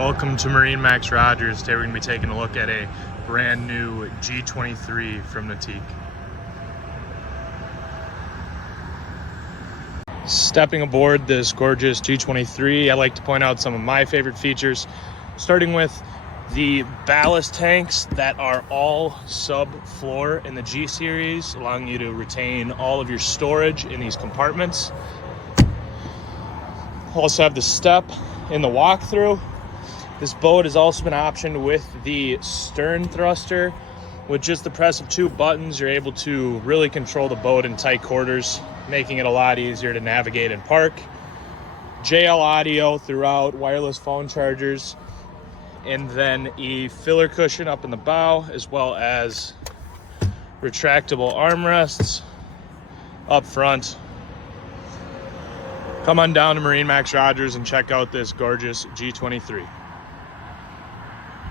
Welcome to MarineMax Rogers. Today we're going to be taking a look at a brand new G23 from Nautique. Stepping aboard this gorgeous G23, I like to point out some of my favorite features, starting with the ballast tanks that are all sub-floor in the G series, allowing you to retain all of your storage in these compartments. Also have the step in the walkthrough. This boat has also been optioned with the stern thruster. With just the press of 2 buttons, you're able to really control the boat in tight quarters, making it a lot easier to navigate and park. JL audio throughout, wireless phone chargers, and then a filler cushion up in the bow, as well as retractable armrests up front. Come on down to MarineMax Rogers and check out this gorgeous G23.